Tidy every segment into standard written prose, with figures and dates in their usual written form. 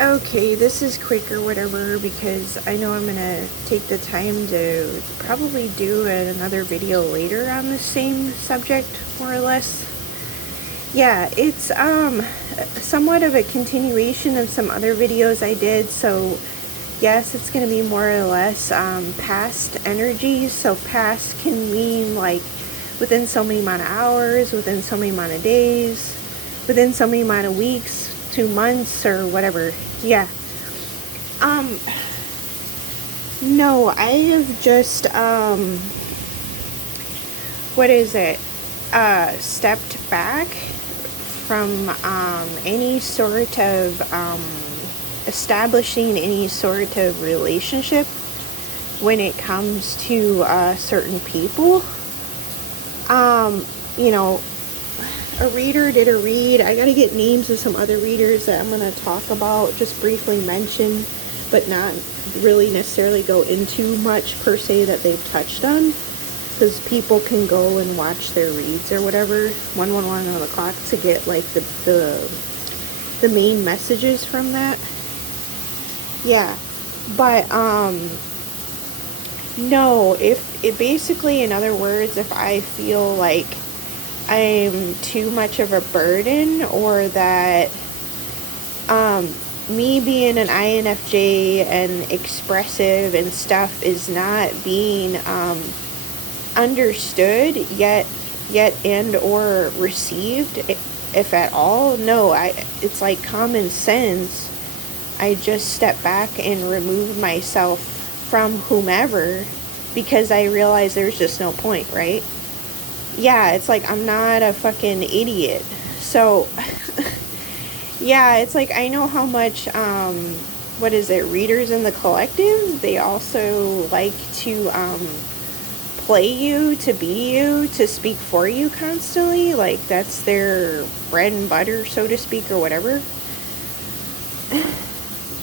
Okay, this is quick or whatever because I know I'm gonna take the time to probably do another video later on the same subject, more or less. Yeah, it's somewhat of a continuation of some other videos I did, so yes, it's gonna be more or less past energies. So past can mean like within so many amount of hours, within so many amount of days, within so many amount of weeks, 2 months, or whatever. Yeah. Um, no, I have just, what is it? Stepped back from, any sort of, establishing any sort of relationship when it comes to, certain people. Um, you know, a reader did a read. I gotta get names of some other readers that I'm gonna talk about, just briefly mention, but not really necessarily go into much per se that they've touched on, because people can go and watch their reads or whatever, 111 on the clock, to get like the main messages from that. Yeah, but no, if it basically, in other words, if I feel like I'm too much of a burden, or that me being an INFJ and expressive and stuff is not being understood yet and or received, if at all, no, it's like common sense. I just step back and remove myself from whomever, because I realize there's just no point, right? Yeah, it's like I'm not a fucking idiot. So, yeah, it's like I know how much, what is it, readers in the collective, they also like to, play you, to be you, to speak for you constantly. Like, that's their bread and butter, so to speak, or whatever.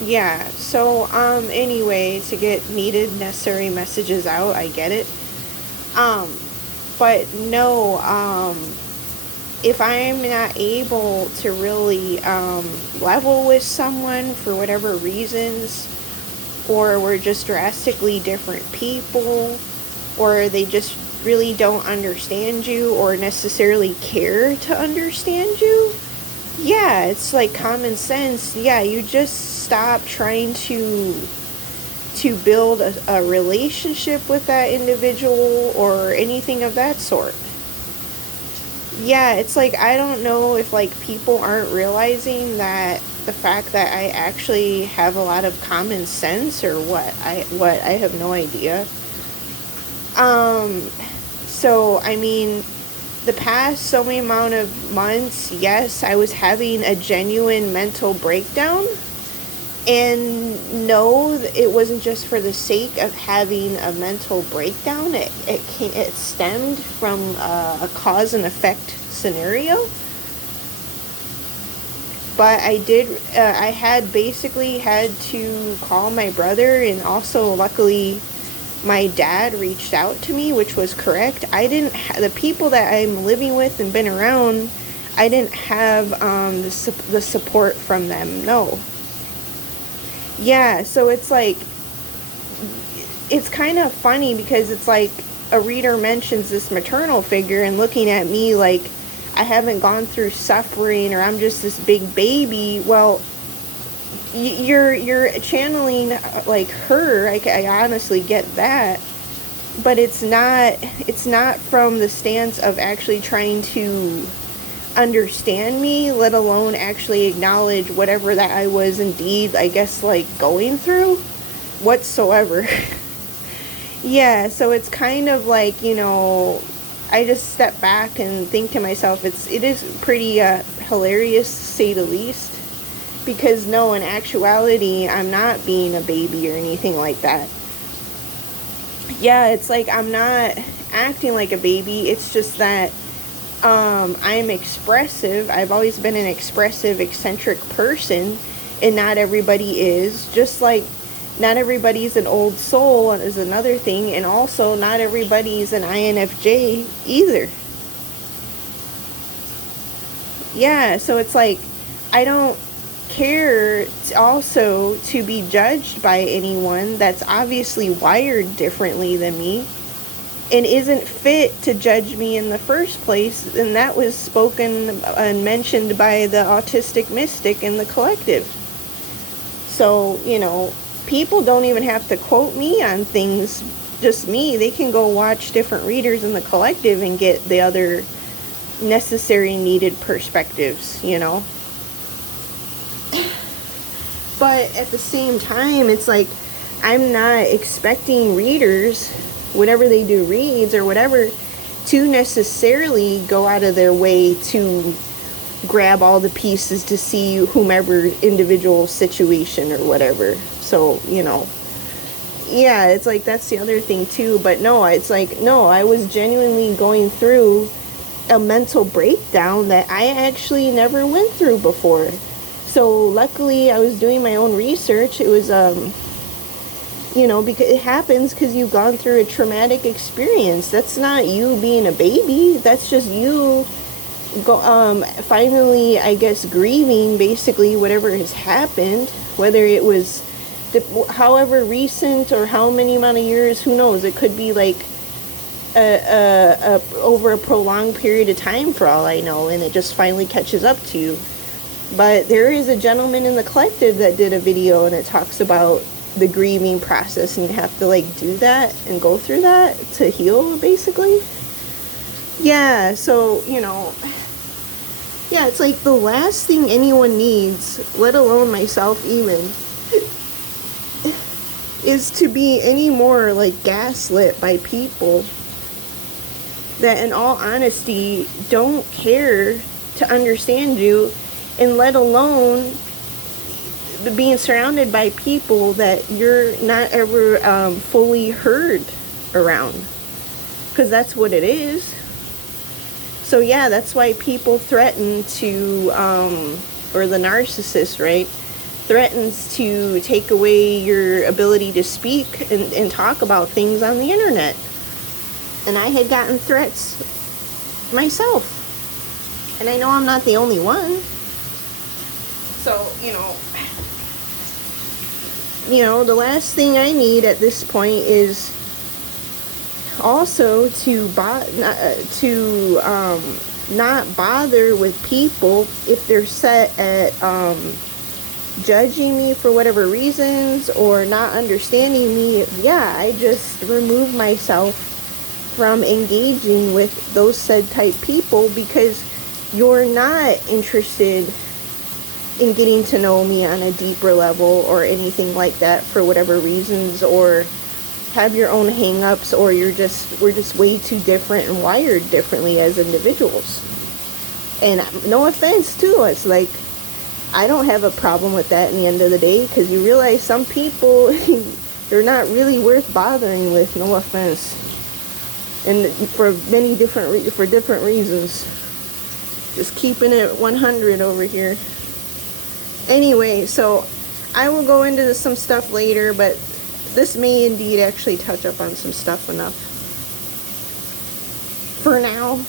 Yeah, so, anyway, to get needed, necessary messages out, I get it. Um, but no, if I'm not able to really level with someone for whatever reasons, or we're just drastically different people, or they just really don't understand you or necessarily care to understand you, yeah, it's like common sense. Yeah, you just stop trying to build a relationship with that individual or anything of that sort. Yeah, it's like I don't know if like people aren't realizing that the fact that I actually have a lot of common sense, or what I have no idea. Um so I mean, the past so many amount of months, yes, I was having a genuine mental breakdown. And no, it wasn't just for the sake of having a mental breakdown. It stemmed from a cause and effect scenario. But I had basically had to call my brother, and also luckily my dad reached out to me, which was correct. I didn't the people that I'm living with and been around, I didn't have the support from them. No. Yeah, so it's like, it's kind of funny because it's like a reader mentions this maternal figure and looking at me like I haven't gone through suffering, or I'm just this big baby. Well, you're channeling like her. I honestly get that, but it's not from the stance of actually trying to understand me, let alone actually acknowledge whatever that I was indeed, I guess, like going through whatsoever. Yeah, so it's kind of like, I just step back and think to myself, it is pretty hilarious to say the least, because no, in actuality, I'm not being a baby or anything like that. Yeah, it's like I'm not acting like a baby. It's just that I'm expressive. I've always been an expressive, eccentric person, and not everybody is. Just like not everybody's an old soul is another thing, and also not everybody's an INFJ either. Yeah, so it's like I don't care also to be judged by anyone that's obviously wired differently than me and isn't fit to judge me in the first place. And that was spoken and mentioned by the autistic mystic in the collective. So, people don't even have to quote me on things, just me. They can go watch different readers in the collective and get the other necessary needed perspectives, But at the same time, it's like, I'm not expecting readers, whenever they do reads or whatever, to necessarily go out of their way to grab all the pieces to see whomever individual situation or whatever. So, yeah, it's like, that's the other thing too. But no, it's like, no, I was genuinely going through a mental breakdown that I actually never went through before. So luckily I was doing my own research. It was, because it happens because you've gone through a traumatic experience. That's not you being a baby. That's just you finally, I guess, grieving basically whatever has happened, whether it was however recent or how many amount of years, who knows. It could be like over a prolonged period of time for all I know, and it just finally catches up to you. But there is a gentleman in the collective that did a video, and it talks about the grieving process, and you have to do that and go through that to heal, basically. Yeah, so yeah, it's like the last thing anyone needs, let alone myself even, is to be any more gaslit by people that, in all honesty, don't care to understand you, and let alone being surrounded by people that you're not ever fully heard around, because that's what it is. So yeah, that's why people threaten to, or the narcissist, right, threatens to take away your ability to speak and talk about things on the internet. And I had gotten threats myself, and I know I'm not the only one. So, the last thing I need at this point is also to not bother with people if they're set at judging me for whatever reasons or not understanding me. Yeah, I just remove myself from engaging with those said type people, because you're not interested in getting to know me on a deeper level or anything like that for whatever reasons, or have your own hang-ups, or we're just way too different and wired differently as individuals. And no offense too, it's like, I don't have a problem with that in the end of the day, because you realize some people they're not really worth bothering with, no offense, and for different reasons. Just keeping it 100 over here. Anyway, so I will go into some stuff later, but this may indeed actually touch up on some stuff enough for now.